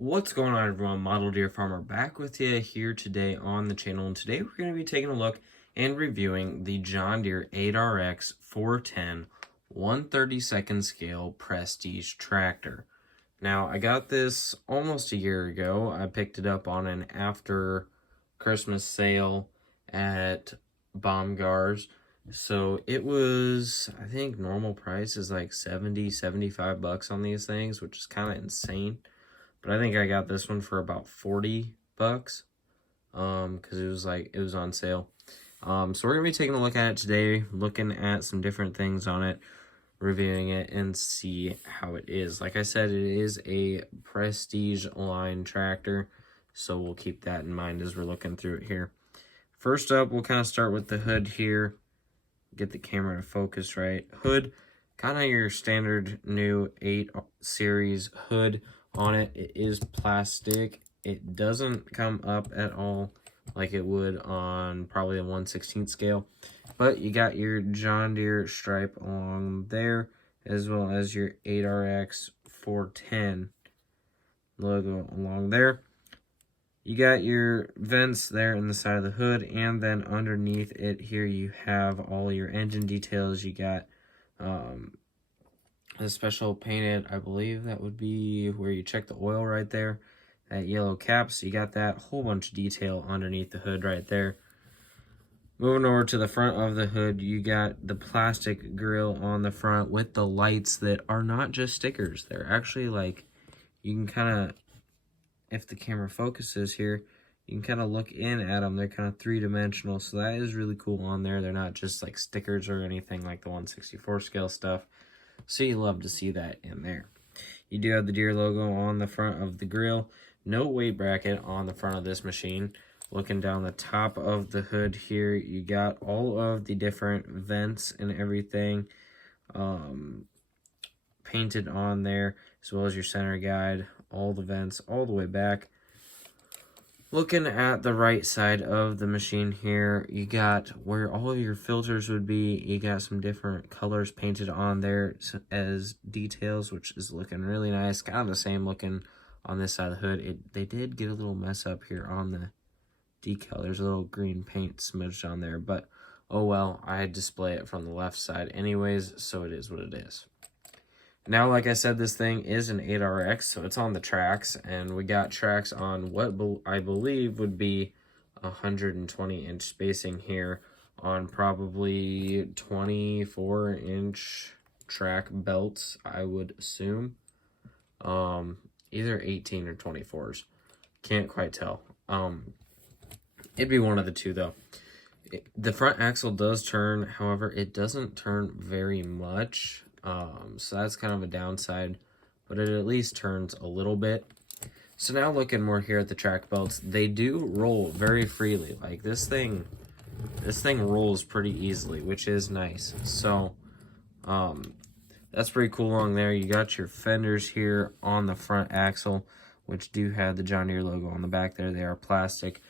What's going on, everyone? Model Deere Farmer back with you here today on the channel, and today we're going to be taking a look and reviewing the John Deere 8Rx 410 1/32 scale Prestige tractor. Now, I got this almost a year ago. I picked it up on an after Christmas sale at Baumgart's. So it was, I think normal price is like 75 bucks on these things, which is kind of insane. But I think I got this one for about 40 bucks because it was on sale. So we're going to be taking a look at it today, looking at some different things on it, reviewing it, and see how it is. Like I said, it is a Prestige line tractor, so we'll keep that in mind as we're looking through it here. First up, we'll kind of start with the hood here. Get the camera to focus right. Hood, kind of your standard new 8 series hood on it. It is plastic. It doesn't come up at all like it would on probably a 1/16 scale, but you got your John Deere stripe along there, as well as your 8Rx 410 logo along there. You got your vents there in the side of the hood, and then underneath it here you have all your engine details. You got the special painted, I believe that would be where you check the oil right there, that yellow cap. So you got that whole bunch of detail underneath the hood right there. Moving over to the front of the hood, you got the plastic grill on the front with the lights that are not just stickers. They're actually like, you can kind of, if the camera focuses here, you can kind of look in at them. They're kind of three-dimensional, so that is really cool on there. They're not just like stickers or anything like the 1/64 scale stuff. So you love to see that in there. You do have the Deere logo on the front of the grill. No weight bracket on the front of this machine. Looking down the top of the hood here, you got all of the different vents and everything painted on there, as well as your center guide, all the vents all the way back. Looking at the right side of the machine here, you got where all your filters would be. You got some different colors painted on there as details, which is looking really nice. Kind of the same looking on this side of the hood. They did get a little mess up here on the decal. There's a little green paint smudged on there, but oh well, I display it from the left side anyways, so it is what it is. Now, like I said, this thing is an 8Rx, so it's on the tracks, and we got tracks on what I believe would be 120-inch spacing here on probably 24-inch track belts, I would assume. Either 18 or 24s. Can't quite tell. It'd be one of the two, though. The front axle does turn, however, it doesn't turn very much. So that's kind of a downside, but it at least turns a little bit. So now looking more here at the track belts, they do roll very freely. Like this thing rolls pretty easily, which is nice. So that's pretty cool along there. You got your fenders here on the front axle, which do have the John Deere logo on the back there. They are plastic,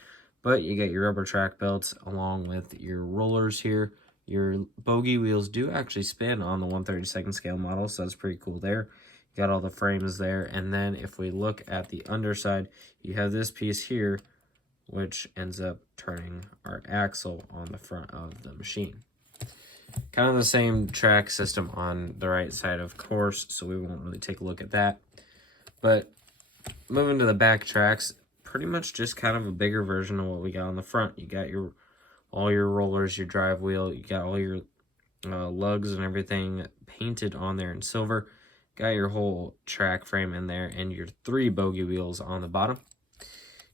but you got your rubber track belts along with your rollers here. Your bogey wheels do actually spin on the 1/32 scale model, so that's pretty cool there. You got all the frames there, and then if we look at the underside, you have this piece here, which ends up turning our axle on the front of the machine. Kind of the same track system on the right side, of course, so we won't really take a look at that. But moving to the back tracks, pretty much just kind of a bigger version of what we got on the front. You got all your rollers, your drive wheel, you got all your lugs and everything painted on there in silver. Got your whole track frame in there and your 3 bogey wheels on the bottom.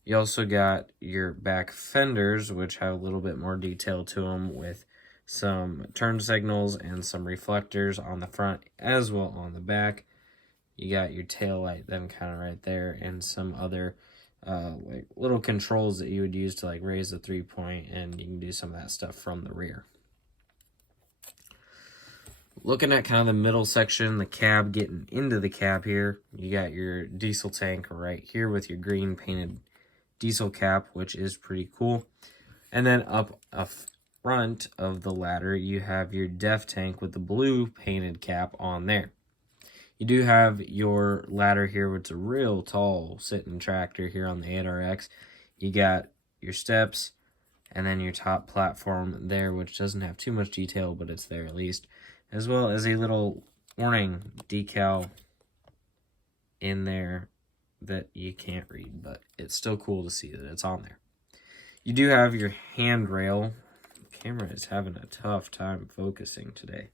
You also got your back fenders, which have a little bit more detail to them with some turn signals and some reflectors on the front as well on the back. You got your tail light then kind of right there, and some other like little controls that you would use to like raise the 3-point, and you can do some of that stuff from the rear. Looking at kind of the middle section, the cab, getting into the cab here, you got your diesel tank right here with your green painted diesel cap, which is pretty cool. And then up front of the ladder, you have your def tank with the blue painted cap on there. You do have your ladder here, which is a real tall sitting tractor here on the 8Rx. You got your steps, and then your top platform there, which doesn't have too much detail, but it's there at least, as well as a little warning decal in there that you can't read, but it's still cool to see that it's on there. You do have your handrail. The camera is having a tough time focusing today.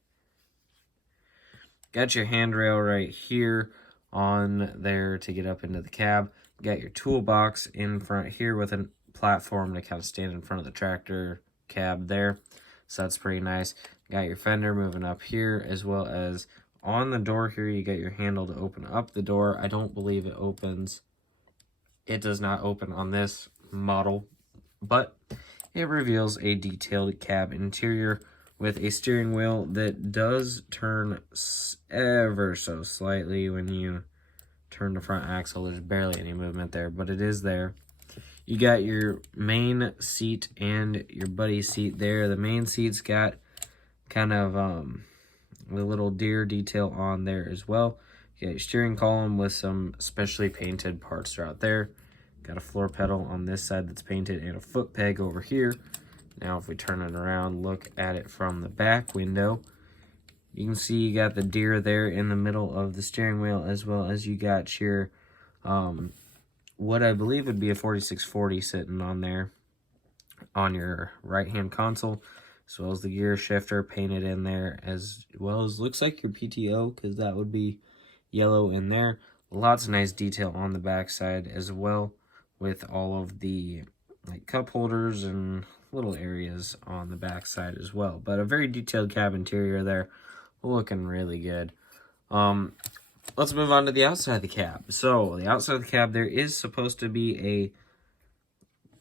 Got your handrail right here on there to get up into the cab. Got your toolbox in front here with a platform to kind of stand in front of the tractor cab there. So that's pretty nice. Got your fender moving up here, as well as on the door here, you got your handle to open up the door. I don't believe it opens. It does not open on this model, but it reveals a detailed cab interior with a steering wheel that does turn ever so slightly when you turn the front axle. There's barely any movement there, but it is there. You got your main seat and your buddy seat there. The main seat's got kind of a little Deere detail on there as well. You got your steering column with some specially painted parts throughout there. Got a floor pedal on this side that's painted and a foot peg over here. Now if we turn it around, look at it from the back window, you can see you got the Deere there in the middle of the steering wheel, as well as you got your what I believe would be a 4640 sitting on there on your right hand console, as well as the gear shifter painted in there, as well as looks like your PTO, because that would be yellow in there. Lots of nice detail on the back side as well, with all of the like cup holders and little areas on the back side as well. But a very detailed cab interior there, looking really good. Let's move on to the outside of the cab. So the outside of the cab, there is supposed to be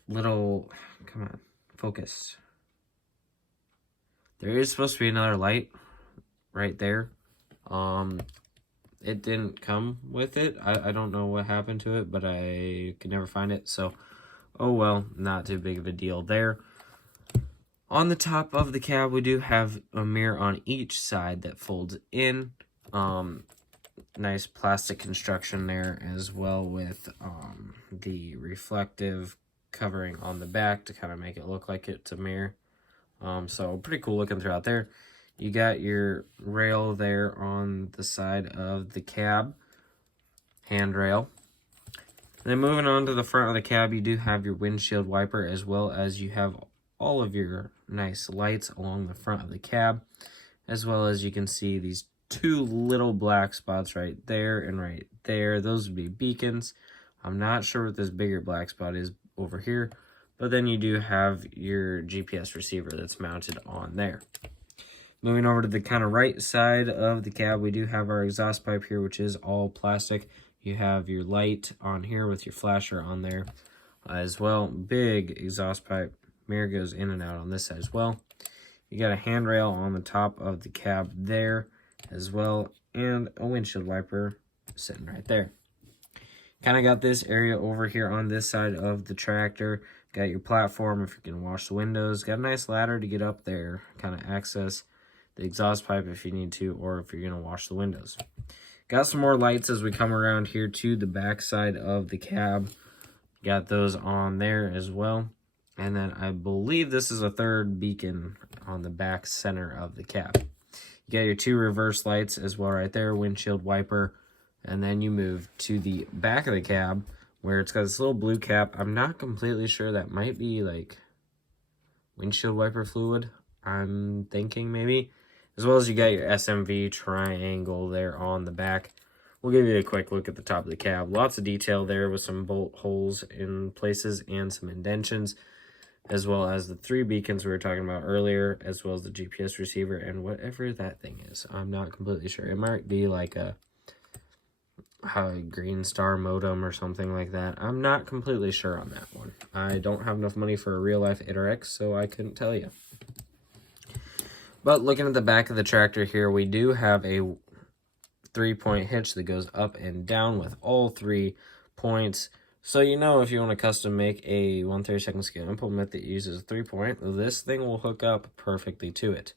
a little, come on, focus. There is supposed to be another light right there. It didn't come with it. I don't know what happened to it, but I could never find it. So, oh well, not too big of a deal there. On the top of the cab, we do have a mirror on each side that folds in. Nice plastic construction there, as well with the reflective covering on the back to kind of make it look like it's a mirror. So pretty cool looking throughout there. You got your rail there on the side of the cab, handrail. Then moving on to the front of the cab, you do have your windshield wiper, as well as you have all of your nice lights along the front of the cab, as well as you can see these two little black spots right there and right there. Those would be beacons. I'm not sure what this bigger black spot is over here, but then you do have your GPS receiver that's mounted on there. Moving over to the kind of right side of the cab, we do have our exhaust pipe here, which is all plastic. You have your light on here with your flasher on there as well. Big exhaust pipe. Mirror goes in and out on this side as well. You got a handrail on the top of the cab there as well, and a windshield wiper sitting right there. Kind of got this area over here on this side of the tractor. Got your platform if you're going to wash the windows. Got a nice ladder to get up there, kind of access the exhaust pipe if you need to, or if you're going to wash the windows. Got some more lights as we come around here to the back side of the cab. Got those on there as well. And then I believe this is a third beacon on the back center of the cab. You got your two reverse lights as well right there, windshield wiper. And then you move to the back of the cab where it's got this little blue cap. I'm not completely sure. That might be like windshield wiper fluid, I'm thinking maybe. As well as you got your SMV triangle there on the back. We'll give you a quick look at the top of the cab. Lots of detail there with some bolt holes in places and some indentions, as well as the three beacons we were talking about earlier, as well as the GPS receiver and whatever that thing is. I'm not completely sure. It might be like a green star modem or something like that. I'm not completely sure on that one. I don't have enough money for a real life 8Rx, so I couldn't tell you. But looking at the back of the tractor here, we do have a 3-point hitch that goes up and down with all 3 points. So you know, if you want to custom make a 1/32 scale implement that uses a 3-point, this thing will hook up perfectly to it.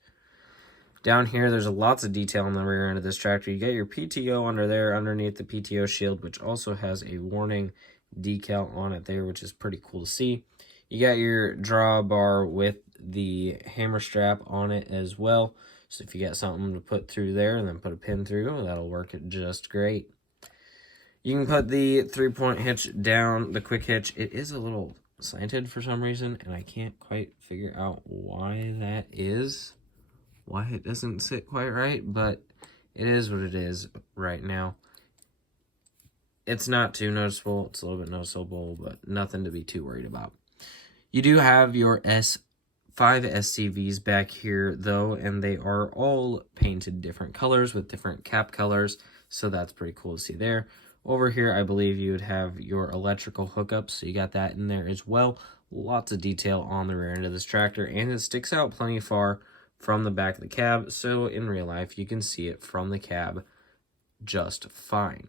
Down here, there's lots of detail on the rear end of this tractor. You get your PTO under there, underneath the PTO shield, which also has a warning decal on it there, which is pretty cool to see. You got your drawbar with the hammer strap on it as well. So if you got something to put through there and then put a pin through, that'll work just great. You can put the 3-point hitch down, the quick hitch. It is a little slanted for some reason, and I can't quite figure out why that is. Why it doesn't sit quite right, but it is what it is right now. It's not too noticeable. It's a little bit noticeable, but nothing to be too worried about. You do have your S5 SCVs back here, though, and they are all painted different colors with different cap colors, so that's pretty cool to see there. Over here, I believe you would have your electrical hookups, so you got that in there as well. Lots of detail on the rear end of this tractor, and it sticks out plenty far from the back of the cab, so in real life you can see it from the cab just fine.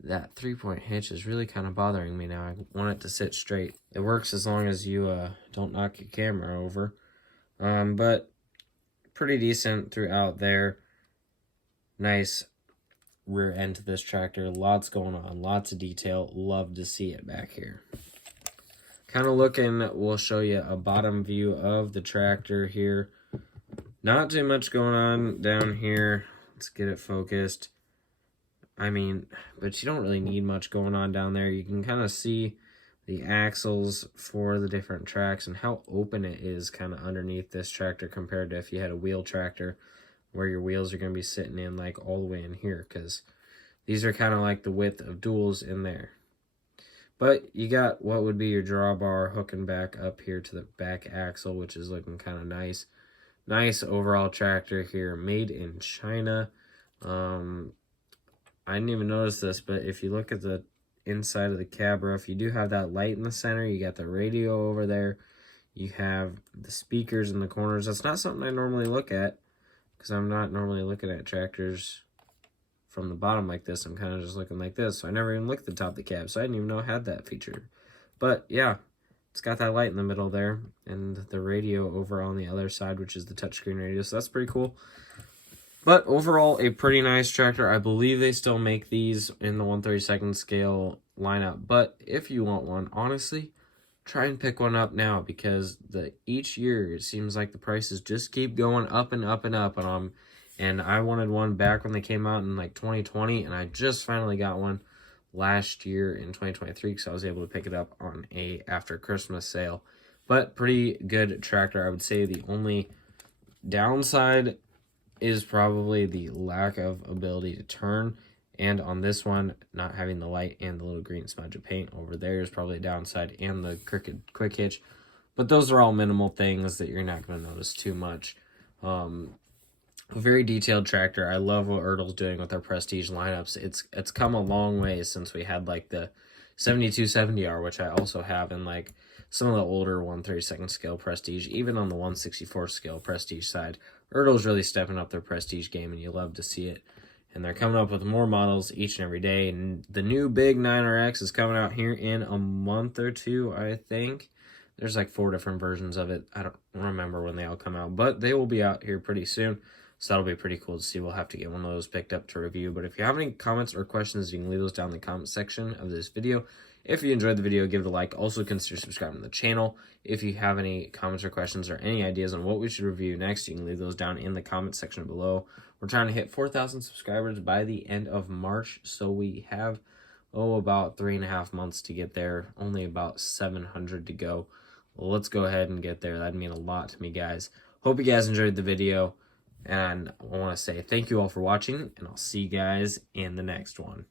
That 3-point hitch is really kind of bothering me now. I want it to sit straight. It works as long as you don't knock your camera over, but pretty decent throughout there. Nice rear end to this tractor, lots going on, lots of detail. Love to see it back here. Kind of looking, we'll show you a bottom view of the tractor here. Not too much going on down here. Let's get it focused. I mean, but you don't really need much going on down there. You can kind of see the axles for the different tracks and how open it is kind of underneath this tractor compared to if you had a wheel tractor where your wheels are going to be sitting in like all the way in here, because these are kind of like the width of duals in there. But you got what would be your drawbar hooking back up here to the back axle, which is looking kind of nice. Nice overall tractor here, made in China. I didn't even notice this, but if you look at the inside of the cab roof, you do have that light in the center. You got the radio over there. You have the speakers in the corners. That's not something I normally look at, because I'm not normally looking at tractors from the bottom like this. I'm kind of just looking like this. So I never even looked at the top of the cab, so I didn't even know it had that feature. But yeah, it's got that light in the middle there, and the radio over on the other side, which is the touchscreen radio, so that's pretty cool. But overall, a pretty nice tractor. I believe they still make these in the 1/32 scale lineup, but if you want one, honestly, try and pick one up now, because each year it seems like the prices just keep going up and up and up on them. And I wanted one back when they came out in like 2020, and I just finally got one last year in 2023 because I was able to pick it up on a after Christmas sale. But pretty good tractor. I would say the only downside is probably the lack of ability to turn, and on this one, not having the light and the little green smudge of paint over there is probably a downside, and the crooked quick hitch. But those are all minimal things that you're not going to notice too much. A very detailed tractor. I love what Ertl's doing with their Prestige lineups. It's come a long way since we had like the 7270R, which I also have, and like some of the older 1/32 scale Prestige, even on the 1/64 scale Prestige side. Ertl's really stepping up their Prestige game, and you love to see it. And they're coming up with more models each and every day. And the new big 9RX is coming out here in a month or two, I think. There's like 4 different versions of it. I don't remember when they all come out, but they will be out here pretty soon. So that'll be pretty cool to see. We'll have to get one of those picked up to review. But if you have any comments or questions, you can leave those down in the comment section of this video. If you enjoyed the video, give it a like. Also, consider subscribing to the channel. If you have any comments or questions or any ideas on what we should review next, you can leave those down in the comment section below. We're trying to hit 4,000 subscribers by the end of March. So we have, about 3.5 months to get there. Only about 700 to go. Well, let's go ahead and get there. That'd mean a lot to me, guys. Hope you guys enjoyed the video. And I want to say thank you all for watching, and I'll see you guys in the next one.